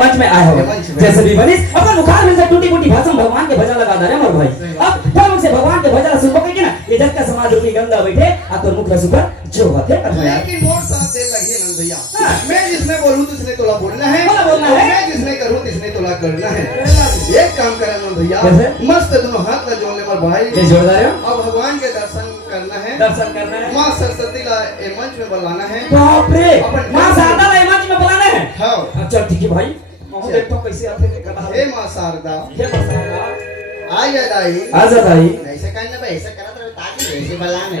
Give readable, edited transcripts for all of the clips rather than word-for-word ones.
मंच में आए हो जैसे भी बनिस अपन मुखार में से टूटी फूटी भाषा में भगवान के भजन लगा दे रे मोर भाई। अब फिर मुझसे भगवान के भजन सुन के ना इज्जत का समाज की गंगा बैठे आ तो मुख रस पर जो होते लेकिन मोर साथ दे लगे नंद भैया। मैं जिसने बोलूं तुझने तोला बोलना है मैं जिसने करूं तिसने तोला करना है। एक काम करा नंद भैया मस्त दोनों हाथ में जोड़ ले मोर भाई जय जोरदार हो। अब भगवान के दर्शन करना है मां सरस्वती ला ए मंच में बुलाना है। बाप रे मां शारदा ला मंच में बुलाना है। हां चल ठीक है भाई मैं देखता हूं कैसे आते हैं कथा। हे मां शारदा हे मां शारदा आ जा दाई ऐसे करना भाई ऐसे करा तो ताकि ऐसे बुलाने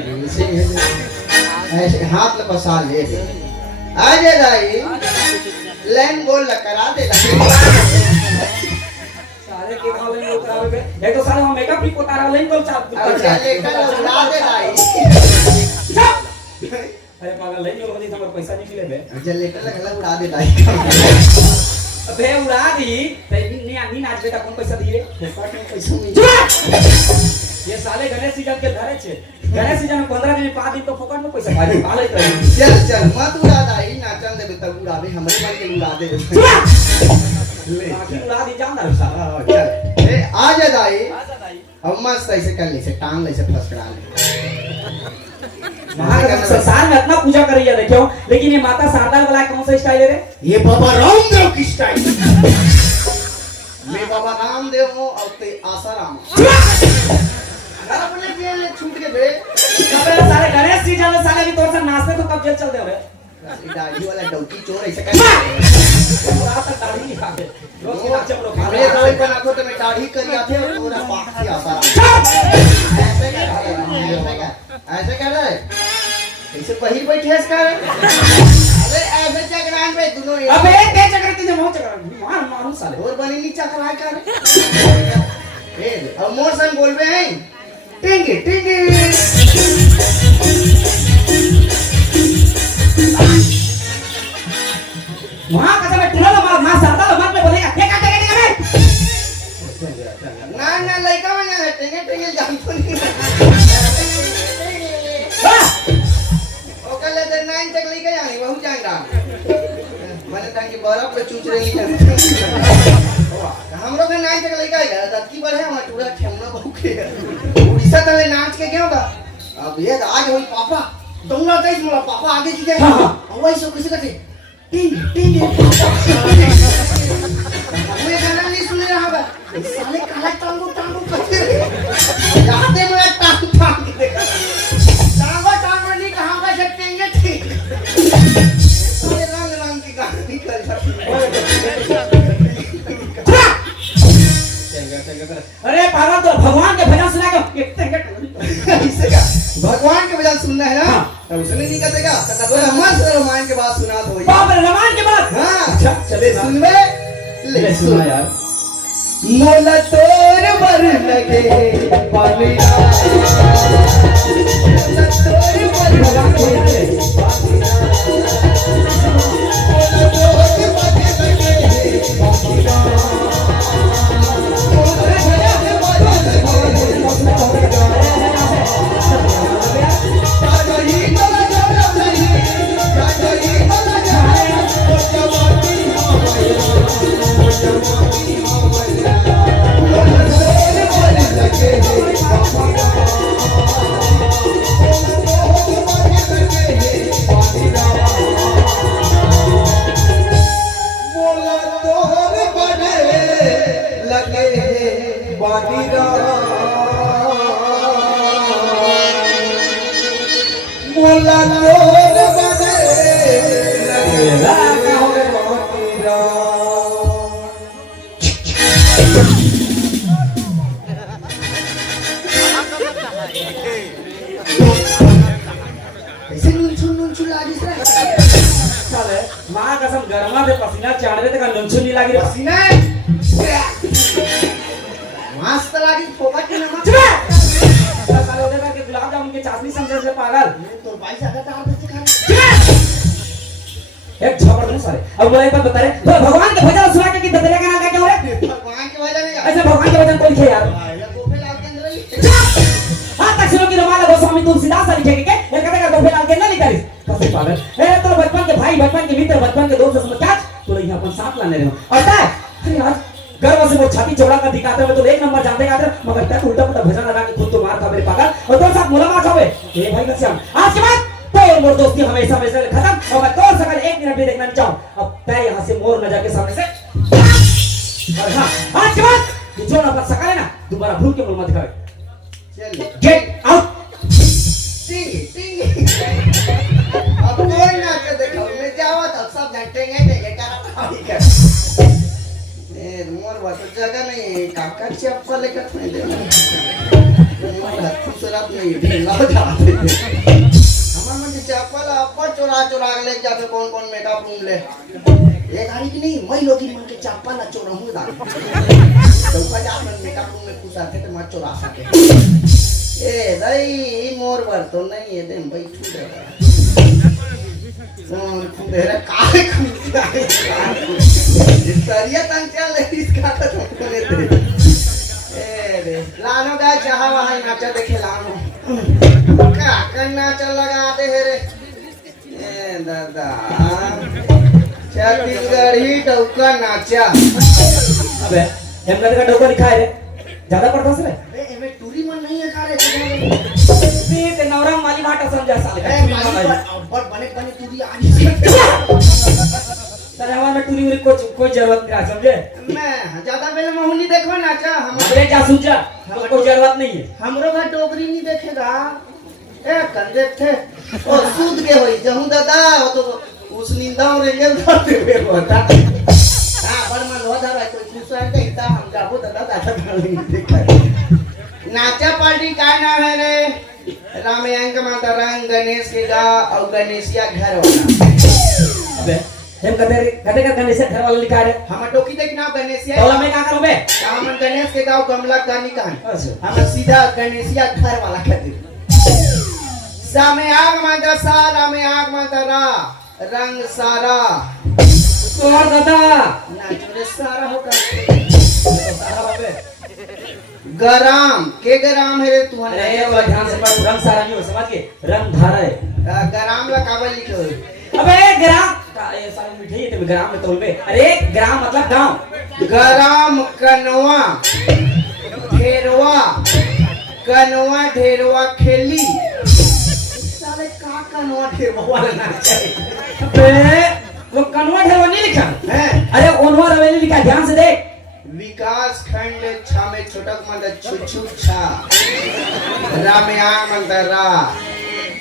ऐसे हाथ में पसा ले आ जा दाई लाइन बोल ला करा दे सारे के खाओ लेन उतारे पे एक तो सारे हम मेकअप भी उतारा लेन तो अच्छा लेकर उड़ा दे दाई। अरे पागल लेन और कदी हमर पैसा नहीं मिले बे अच्छा लेकर लगा उड़ा दे दाई। अबे उड़ा दी नहीं आनी नाच बेटा कौन पैसा दिए फोकट में पैसा नहीं। ये साले गणेश सीजन के धरे छे गणेश सीजन में 15 दिन 5 दिन तो फोकट में पैसा खाली पाले रही। चल मत उड़ा दाई नाचन दे तब उड़ावे हमरे मन के उड़ा दे ले उड़ा दी जान ना साला। चल ए आ जा दाई अब मस्त ऐसे कर ले से टांग ले से फसकड़ा ले। संसार में इतना पूजा कर रही है देखो लेकिन ये माता शारदा वाला कौन सा स्टाइल है रे? ये बाबा रामदेव की स्टाइल। मैं बाबा रामदेव हूं और ते आसाराम। घर अपने जेल में छूट के बे अबे सारे गणेश जी जाने साले भी तोर से नाचते तो कब जेल चल दे रे। दाढ़ी वाला डौकी चोर ऐसे कर पूरा तक दाढ़ी नहीं खाते रोज के नाचे लोग मैं कोई बना को तो मैं दाढ़ी कर जाते और पूरा पाक से आसाराम। ऐसे कर रहे ऐसे वही बैठे कर अरे ऐसे चकरान पे दोनों अबे ते चक्कर तुझे मोह चक्कर मार मारू साले और बनी नी चकरा कर ए अब मोर संग बोलबे हैं टिंगी टिंगी वहां कसम है तुला मां शारदा मत में बोलेगा क्या काटे रे ना लइका में ना टिंगी टिंगी जान तो नहीं ओके ले दे नाइन तक लेके जानी बहुत जाएगा मैंने टांगी बर्फ पे चूच रही है हम लोग नाइन तक लेके आएगा दत्ती बढ़े हम पूरा ठेमना भूखे उड़ीसा तले नाच के क्यों था अब ये आज होई पापा दंगा तेज मोला पापा आगे जी गए वही सब किसी करते टिंग टिंग मैं गाना नहीं सुन रहा था साले काला टांगो टांगो करते जाते मैं टांग टांग के देखा टांगो टांगो नहीं कहां का झटकेंगे ठीक साले रंग रंग की कहानी कर अरे पागल तो भगवान के भजन सुना के इससे क्या भगवान के भजन सुनना है ना तो उसमें नहीं करेगा तो मस्त रामायण के बाद सुना दो बाप रे रामायण के बाद हां चले सुनवे ले सुना यार मोला तोर बर लगे पालिया मोला तोर बर लगे गरमा से पसीना चाड़वे तक लंचो नहीं लागी पसीना मस्त लागी फोकट के नमक साले उधर के गुलाब जामुन के चाशनी समझे से पागल तो भाई ज्यादा तार देते खा एक झपड़ दूं सारे अब बोला एक बात बता रहे तो भगवान के भजन सुना के कि ददरिया का नाम क्या हो रे भगवान के भजन है ऐसे भगवान के भजन कोई लिखे यार गोपेलाल के अंदर ही हां तक सुनो कि रमाला गोस्वामी तुलसीदास लिखे के ये कहते का गोपेलाल के ना लिखा रे कैसे पागल ए तो बचपन के भाई बचपन के मित्र बचपन के दोस्त समझ क्या तो यहां अपन साथ लाने रे हो और ता अरे यार गर्व से वो छाती चौड़ा कर दिखाते मैं तो एक नंबर जानते गाते मगर तक उल्टा पुल्टा भजन लगा के खुद तो मार खा मेरे पागल और तो साथ मुला मार खावे ये भाई का आज के बाद तो मोर दोस्ती हमेशा हमेशा खत्म और मैं तो सकल 1 मिनट भी देखना नहीं चाहूं अब तय यहां से मोर न जाके सामने से और हां आज के बाद ये जो ना सकल है ना दोबारा भूल के मुंह मत खावे चल गेट आउट टिंग अब कोई ना के देखो मैं जावा तो सब झंटेंगे देखे कर ए मोर बात जगह नहीं काका चप्पल लेकर थोड़ी दे मोर खूबसूरत नहीं ढीला जाते हमार मन के चप्पल अपन चोरा चोरा ले जाते कौन मेकअप रूम ले ये गाड़ी की नहीं मैं लोग मन के चप्पल चोरा हूं दा तो का जा मेकअप रूम में घुसा के तो मत चोरा सके ए भाई मोर बर तो नहीं है दे भाई छूट रहा और तेरा काहे खुदा सरिया तंचा ले इसका खत्म करे थे ए रे लानो गा जहां वहां नाचा देखे लानो का करना चल लगाते है रे ए दादा छत्तीसगढ़ी डौका नाचा अबे हेमलत का डौका दिखाए रे ज्यादा पड़ता से रे ए में टूरी मन नहीं है का रे ये ते नवरंग वाली बाटा समझा साले और बने टूरी आज तेरे हमारे में टूरी कोई जरूरत नहीं समझे मैं ज्यादा पहले मोहनी देखो नाचा हम हमरे क्या सूझा तो कोई जरूरत नहीं है हमरो घर डोगरी नहीं देखेगा ए कंदे थे ओ सूद के होई जहू दादा हो तो उस निंदा रे गेल करते बे होता हां बड़ मन हो जा कोई खुश है कहता हम जाबो दादा दादा नहीं देखा नाचा पार्टी का नाम है रे रामयांक माता रंग गणेश के गा और गणेशिया घर वाला अबे हम कते का गणेश घर वाला लिखा रे हम टोकी देख नाम गणेशिया तोला मैं का करूं बे हम गणेश के गांव गमला गानी का अच्छा हम सीधा गणेशिया घर वाला कहते सामे आग माता सा रामे आग माता रा रंग सारा तोहर दादा नाचरे सारा होगा सारा बाबे गराम के गराम है रे तू अरे वो ध्यान से पढ़ रंग सारा नहीं हो समझ के रंग धारा है गराम ला काबल लिखो अबे ग्राम का ये सारे मिठाई है ग्राम में तोल में अरे ग्राम मतलब गांव गराम कनवा ढेरवा कनवा ढेरवा खेली साले का कनवा ढेरवा वाला ना चाहिए अबे वो कनवा ढेरवा नहीं लिखा है अरे ओनवा रवेली लिखा ध्यान से देख विकास खंड छा में छोटक मंद छुछु छा रामया मंदरा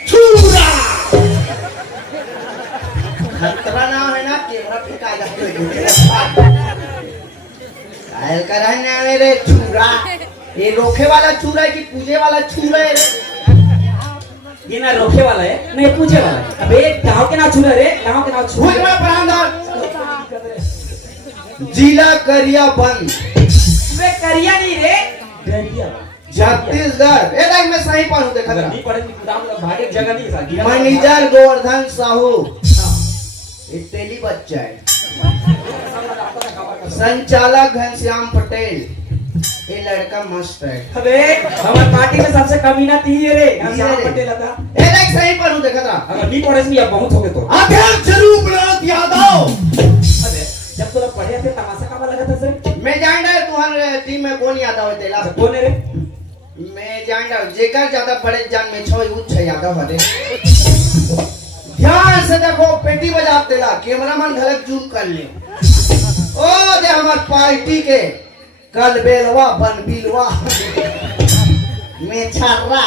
छुरा खतरा ना है ना कैमरा फेंका जाए कायल करने मेरे छुरा ये रोके वाला छुरा है कि पूजे वाला छुरा है ये ना रोके वाला है ना ये पूजे वाला है अबे गांव के ना छुरा रे गांव के ना छुरा भूल में परांदार जिला करिया बंद वे करिया नहीं रे करिया छत्तीसगढ़ ए देख मैं सही पढ़ूं देखा अगर नहीं पढ़े तो गोदाम का भागे जगह नहीं सा मैनेजर गोवर्धन साहू ये तेली बच्चा है संचालक घनश्याम पटेल ये लड़का मस्त है अबे हमारे पार्टी में सबसे कमीना थी ये रे घनश्याम पटेल था ए देख सही पढ़ूं देखा था अगर नहीं पढ़े तो अब बहुत हो गए तो अध्यक्ष रूपनाथ यादव अबे जब तो लोग पढ़े थे तमाशा का लगा था सर मैं जान रहा तुम्हारे टीम में कौन यादव है तेला कौन है रे मैं जान रहा हूं जेकर ज्यादा बड़े जान में छो उच्च यादव हरे ध्यान से देखो पेटी बजा तेला कैमरामैन गलत जूम कर ले ओ दे हमार पार्टी के कल बेलवा बन बिलवा में छर्रा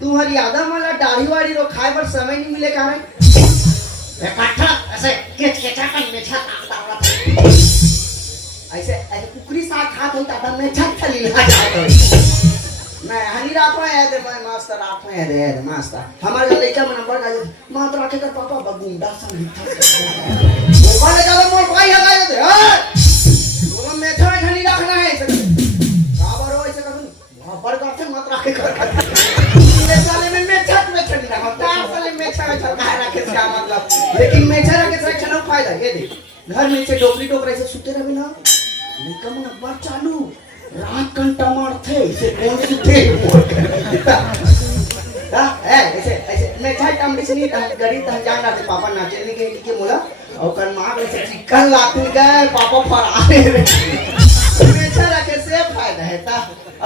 तुम्हारी यादव वाला दाढ़ी वाड़ी रो खाए पर समय नहीं मिले का है इकट्ठा ऐसे केचा कर में छत ऐसे ऐसे कुकरी साथ हाथ होता था मैं छत चली लगा जाता मैं हनी रात में आया थे मैं मास्टर रात में आया थे मास्टर हमारे लड़का में नंबर आया मात्र आके कर पापा बगुंडा संगीत वो वाले का मोर भाई हटा दे वो मैं छत हनी रखना है ऐसे काबर हो ऐसे कर वहां पर करते मात्र आके कर ये साले में मैं छत में चली रहा हूं साले में छत का रखे क्या मतलब लेकिन मैं छत के सेक्शन में फायदा ये देख घर में से डोकरी टोकरे से सुते रहे ना निकम ना बात चालू रात कंटा मारते इसे कौन सुते हां ऐसे ऐसे मैं चाहे टमड़ी से नहीं गरी तह जान आते पापा नाचे नहीं के मोला और कर मां में से चिकन लाते गए पापा फरारे रे बेचा रखे से फायदा है ता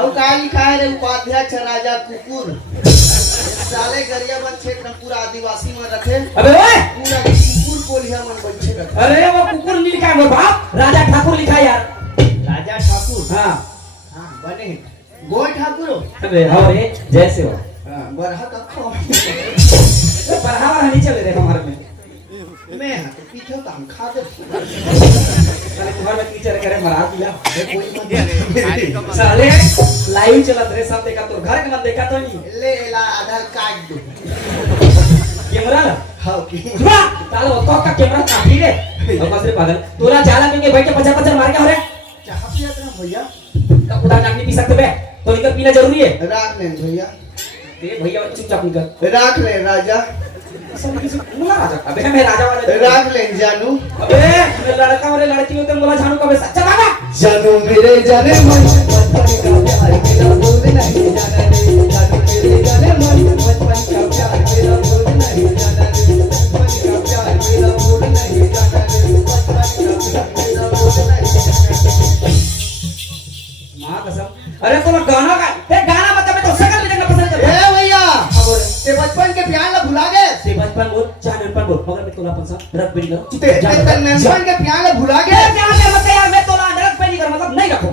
और का लिखा है रे उपाध्यक्ष राजा कुकुर साले गरिया बन क्षेत्र में पूरा आदिवासी में रखे अबे ओए पूरा कुकुर कोलिया मन बन छे रखे अरे वो कुकुर नहीं लिखा है मेरे बाप राजा ठाकुर लिखा है यार राजा ठाकुर हाँ हां बने गोय ठाकुर हो अबे हो रे जैसे हो हां बरहा कखो पढ़ावा नहीं चले रे हमारे में मैं पीछे काम खा दे साले तुम्हारे में टीचर करे मरा दिया साले लाइव चलत रे सब देखा तो घर के मन देखा तो नहीं ले ला आधार कार्ड दो कैमरा ला हां की जुआ ताले वो का कैमरा काफी रे अब मसरे पागल तोला जाला में बैठ के 50 50 मार के हो रे चाह पिया तेरा भैया तब खुदा जान नहीं पी सकते बे तो निकल पीना जरूरी है राख ले भैया दे भैया चुपचाप निकल राख ले राजा मुला राजा अबे मैं राजा वाला राख ले जानू अबे मैं लड़का वाले लड़की होते मुला झानू कबे सच्चा बाबा जानू मेरे जाने मन बचपन का प्यार मेरा भूल नहीं जाना रे जानू मेरे जाने मन बचपन का प्यार मेरा भूल नहीं जाना रे बचपन का प्यार मेरा भूल नहीं जाना रे बचपन का प्यार मेरा भूल नहीं जाना मां कसम अरे तो गाना का ते गाना मतलब तो सकल भी देखना पसंद करता ए भैया ते बचपन के प्यार ला भुला गए से बचपन बोल जानपन बोल मगर मैं तोला पंसा रख बेड़ी करो ते बचपन के प्यार ला भुला गए क्या पे मत यार मैं तोला रख बेड़ी कर मतलब नहीं रखो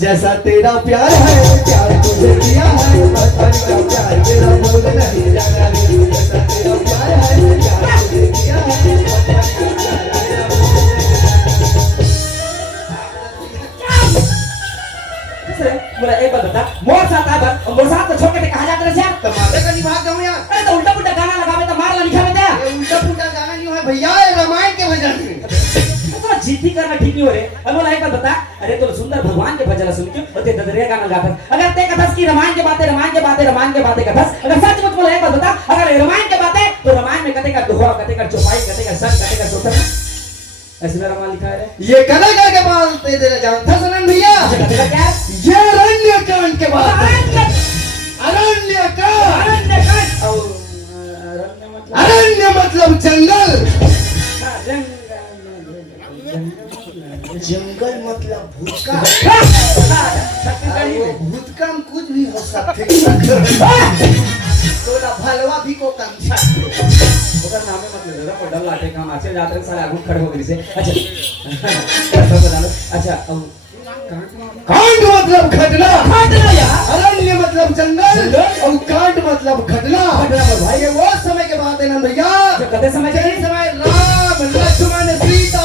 जैसा तेरा प्यार है प्यार तुझे दिया है बचपन का प्यार मेरा भूल नहीं जाना रे जैसा तेरा प्यार है प्यार तुझे दिया है बचपन का प्यार मेरा भूल बोला एक बात बता मोर साथ आ और मोर साथ तो छोड़ के कहा जाता है यार टमाटर का निभाग दऊं यार अरे तो उल्टा पुल्टा गाना लगावे तो मार ला लिखा में ये उल्टा पुल्टा गाना नहीं है भैया ये रामायण के भजन में तो जीती करना ठीक नहीं हो रे अब बोला एक बात बता अरे तो सुंदर भगवान के भजन सुन के और ते ददरिया गाना गाता अगर ते कथस की रामायण के बातें कथस अगर सच मुच बोला एक बात बता अगर रामायण के बातें तो रामायण में कते का दोहा कते का चौपाई कते का सन कते का सोतर ऐसे में रामायण लिखा है ये कला के बाल ते दे जानता सनन भैया अच्छा कते का क्या ये अरण्य कांड के बात अरण्य कांड अरण्य मतलब जंगल जंगल मतलब भूतका भूतका में कुछ भी हो सकते तो भलवा भी को कंचा ओकर नामे मत ले रे डर लाटे काम आचे जाते साले आगू खड़े हो गई से अच्छा सब बता लो अच्छा कांड मतलब घटना घटना यार अरण्य मतलब जंगल और कांड मतलब घटना भाई ये वो समय के बात है ना भैया कते समय के समय राम लक्ष्मण सीता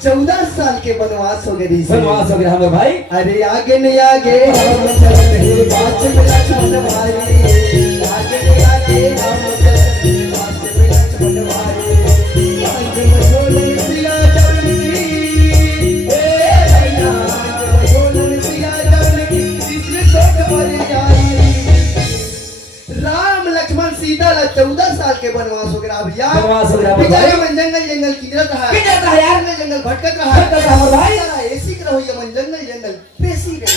14 साल के वनवास हो गए वनवास हो गया हमें भाई अरे आगे नहीं आगे हम चल रहे बात में लक्ष्मण भाई आगे नहीं आगे हम चल रहे बात में लक्ष्मण भाई आगे बोलन सिया जानकी ए भैया बोलन सिया जानकी इसमें तो मर जाई राम लक्ष्मण सीता 14 साल के वनवास हो गया भैया वनवास हो गया बेचारे मन जंगल किधर रहा यार में जंगल भटकत रहा हमारे भाई ऐसी रहो ये मन जंगल पेशी रहे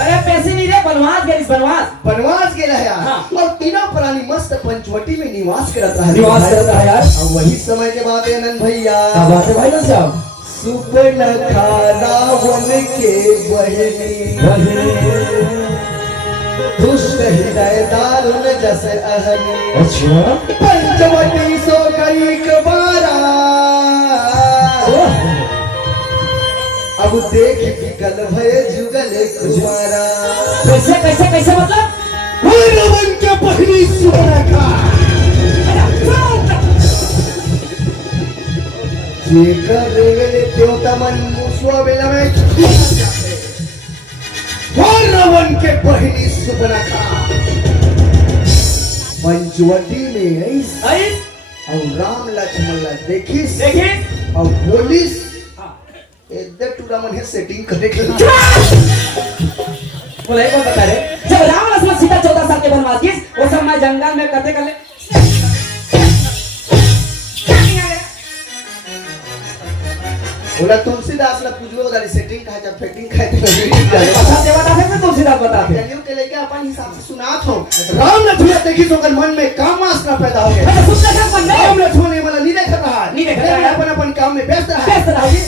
अरे पैसे नहीं रे वनवास के रहा हाँ। और तीनों प्राणी मस्त पंचवटी में निवास करता है यार और वही समय के बाद है नंद भैया बात है भाई साहब सुपर्णखा रावण के बहनी दुष्ट हृदय दारुण जस अहनी अच्छा पंचवटी सो कई कबारा अब देख विकल भय जुगल कुमारा कैसे मतलब रावण के पहली सुपर्णखा ये कर रे देवता मन मुसवा बेला में रावण के पहली सुपर्णखा पंचवटी में आई और राम लक्ष्मण देखिस और बोलिस एकदम टूरा मन है सेटिंग करे के बोले कौन बता रहे जब राम लक्ष्मण सीता 14 साल के वनवास किस उस समय जंगल में करते कर ले बोला तुलसीदास ला पूछो उधर सेटिंग का जब फेटिंग का बताते बताते फिर तुलसीदास बताते कलयुग के लेके अपन हिसाब से सुनात हो राम लक्ष्मण देखी तो कर मन में काम वासना पैदा हो गया सुन ले मन में राम लक्ष्मण ये मतलब नहीं देख रहा है नहीं देख रहा है अपन अपन काम में व्यस्त रहा है व्यस्त रहा है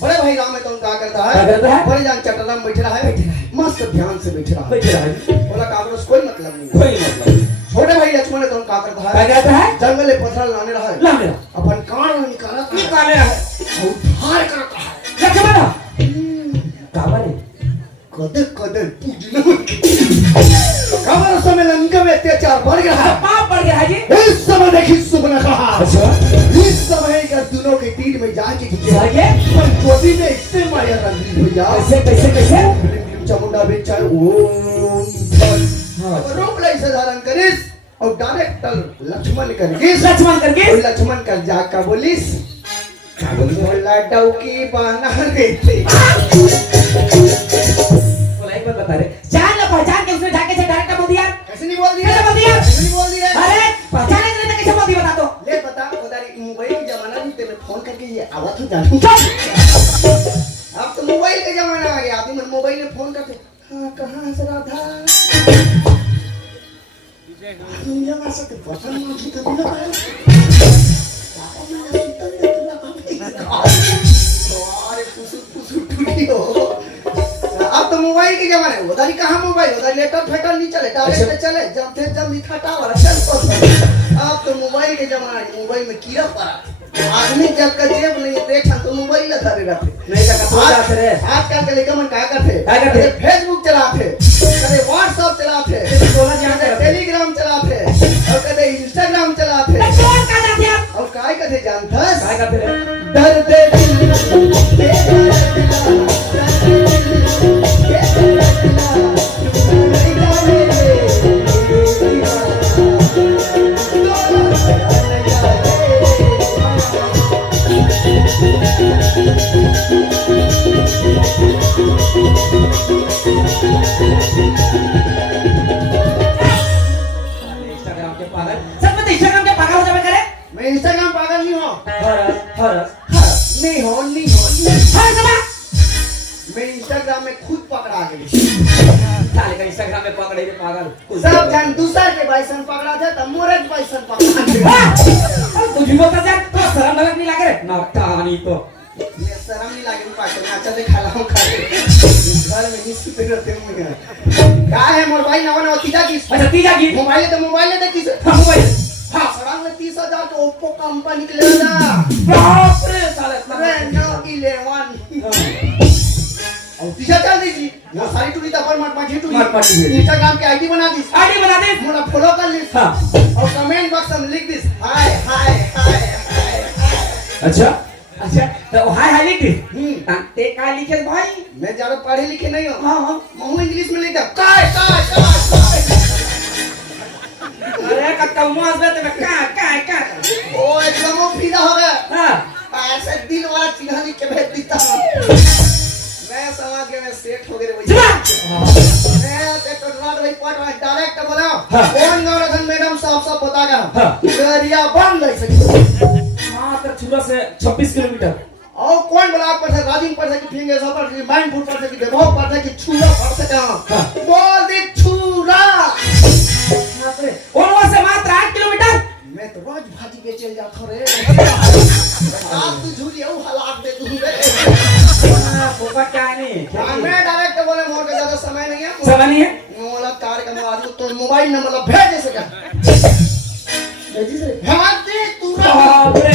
बड़े भाई राम में तो क्या करता क्या करता है है? बड़े जान चटला में बैठ रहा है मस्त ध्यान से बैठ रहा है बैठ रहा है बोला कागज कोई मतलब नहीं कोई मतलब नहीं। छोटे भाई लक्ष्मण तो क्या करता क्या है कहता है जंगल में पत्थर लाने रहा है ला मेरा अपन कान में निकाला निकाले है और उठार कर रहा है लक्ष्मण काबर है कदर कदर पूजना काबर समय लंका में अत्याचार बढ़ गया है पाप बढ़ गया है जी इस समय देखी सुबह कहा अच्छा इस समय का दोनों के तीर में जाके जाके पंचवटी में इससे माया रंगी भैया कैसे कैसे कैसे चामुंडा बेचा ओम हाँ रूप लाई से धारण करिस और डायरेक्टर लक्ष्मण करगिस लक्ष्मण करके और लक्ष्मण कर जा का बोलिस बोला डौकी बना देते बोला एक बात बता रहे जान ना पहचान के उसने ढाके से डायरेक्ट बोल दिया कैसे नहीं बोल दिया कैसे बोल दिया कैसे नहीं बोल दिया अरे पहचाने के लिए कैसे बोल दिया बता दो ले बता उधर मोबाइल के जमाना में तेरे फोन करके ये आवाज तो जानू अब तो मोबाइल का जमाना आ गया आदमी मोबाइल में फोन करते हाँ कहाँ से राधा आदमी जमा सकते पसंद ना की तो ना पापा मेरा सीता ने तुला अरे पुसु पुसु टूटी हो अब तो मोबाइल के जमाने में उधर कहाँ मोबाइल उधर लैपटॉप फेटर नहीं चले डायरेक्ट चले जब थे जब लिखा टावर चल अब तो मोबाइल के जमाना है मोबाइल में कीड़ा पड़ा आदमी जब का जेब नहीं देखा तो मोबाइल धरे रहते नहीं का कतो जाते रे आजकल के लेकर मन क्या करते क्या करते? फेसबुक चलाते कदे व्हाट्सएप चलाते सोना जान कदे टेलीग्राम चलाते और कदे इंस्टाग्राम चलाते कौन का जाते आप और काय कदे जानथस काय करते रे डरते इंस्टाग्राम के पागल सब में इंस्टाग्राम के पागल हो जावे करे मैं इंस्टाग्राम पागल नहीं हूँ हरस नहीं हो हर समा मैं इंस्टाग्राम में खुद पकड़ा गई साले का इंस्टाग्राम में पकड़े के पागल सब जान दूसर के बाइसन पकड़ा थे तो मोरे के बाइसन पकड़ा तू भी बोलता जा तो शर्म नहीं लगे रे ना कहानी तो ये शर्म नहीं लगे पाटो नाचा दे खा लाऊं खा ले घर में नहीं सुते रहते हूं का है मोर भाई नवा नवा तीजा की अच्छा तीजा की मोबाइल दे किस मोबाइल हां सड़क में 30,000 तो ओप्पो कंपनी के ले ना बाप रे साले इतना रेनो 11 और तीजा चल दी जी वो सारी टूटी तक पर मत टूटी मत टूटी। इंस्टाग्राम के आईडी बना दी आईडी बना दे मोला फॉलो कर ली हां और कमेंट बॉक्स में लिख दिस हाय हाय हाय अच्छा अच्छा तो हाय हाय लिख दे ते का लिखे भाई मैं ज्यादा पढ़े लिखे नहीं हूं हां हां मैं इंग्लिश में लिखता काय अरे कक्का मुआस बेटे में का ओ एकदम वो फिदा हो गया हां ऐसे दिल वाला चिन्ह लिख के भेज देता हूं मैं समझ गया मैं सेट हो गए भाई मैं देखो नॉट भाई पॉट में डायरेक्ट बोला कौन नौरथन मैडम साफ बता गया एरिया बंद है सके मात्र छुरा से 26 किलोमीटर और कौन ब्लॉक पर से राजिंग पर से कि फिंगर सब पर से माइंडफुल पर से कि डेवलप पर से कि छुरा पर से कहां बोल दे छुरा मात्र और से मात्र 8 किलोमीटर मैं तो रोज भाजी के चल जाता रे आप तू झूठी है वो हालात दे तू रे पोपा क्या नहीं मैं डायरेक्ट बोले मोर के ज्यादा समय नहीं है समय नहीं है मोला कार का आदमी तो मोबाइल नंबर भेज सके भेज दे तू बाप रे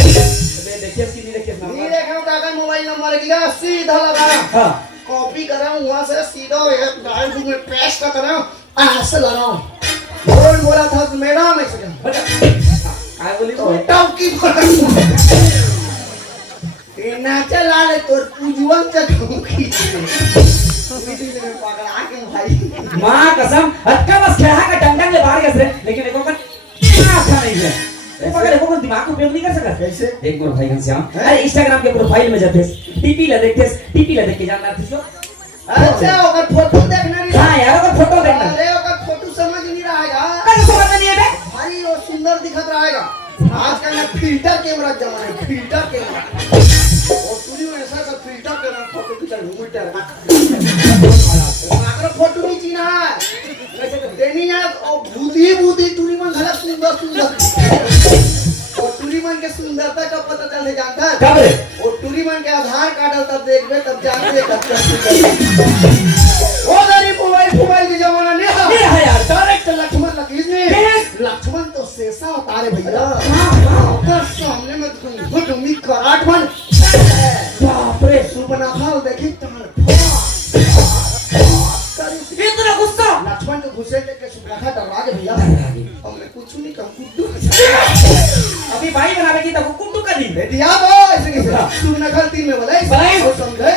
देखिए कि नहीं देखिए नहीं देखो काका मोबाइल नंबर लिया सीधा लगा हां कॉपी करा वहां से सीधा एक ड्राइव में पेस्ट करा ऐसे लगा कौन बोला था मैडम ऐसे काय बोली तो टॉकी ये नाचा लाले तोर पूजवन चखू की मीटिंग में पागल आके भाई मां कसम हटका बस खेहा का डंडा ले बाहर गए लेकिन देखो कर अच्छा नहीं है ये पकड़ देखो दिमाग को उपयोग नहीं कर सकता कैसे एक मोर भाई घनश्याम अरे इंस्टाग्राम के प्रोफाइल में जाते टीपी ला देख के जानना थी अच्छा ओकर फोटो देखना नहीं हां यार ओकर फोटो देखना अरे ओकर फोटो समझ नहीं रहेगा कैसे समझ में नहीं है बे भाई वो सुंदर दिखत रहेगा आजकल ना फिल्टर कैमरा जमाना है फिल्टर कैमरा और पूरी में ऐसा घूमटा आकर फोटो नहीं चीना है कैसे तो देनी यार और बूदी टूरी मन घड़ा सुंदर और टूरी मन के सुंदरता का पता चल जानता है कब रे और टूरी मन के आधार कार्ड तब देखबे तब जानबे कब ओ गरी मोबाइल के जमाना नहीं है यार डायरेक्ट लक्ष्मण लकीज ने Yes. लक्ष्मण तो शेषा उतारे भैया हाँ। ओकर सामने में घुटमी कराट मन बाप रे सुबनखा देखी तार इतना गुस्सा लक्ष्मण के घुसे के सुबनखा डरा के भैया हमने कुछ नहीं कहा कुड्डू अभी भाई बनावे की तब कुंडू कर दी बेटिया बो ऐसे कैसे सुबनखा तीन में बोले बोले। वो समझे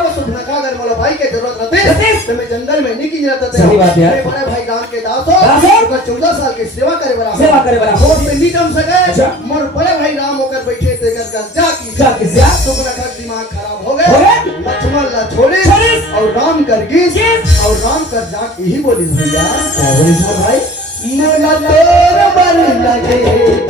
वो सुबनखा अगर मोला भाई के जरूरत रहते तो मैं जंगल में नहीं की जरूरत है सही बात है यार। मेरे बड़े भाई राम के दास हो दास हो। ओकर 14 साल के सेवा करे बराबर सेवा करे बराबर। और में नहीं जम सके अच्छा। मोर बड़े भाई राम होकर बैठे थे कर जा की जा की जा। सुबनखा दिमाग खराब हो हो गए गए। लक्ष्मण ला छोड़े छोड़िस। और राम कर गीस गीस। और राम कर जा यही बोली भैया बोलिस भाई मोला तोर बर लगे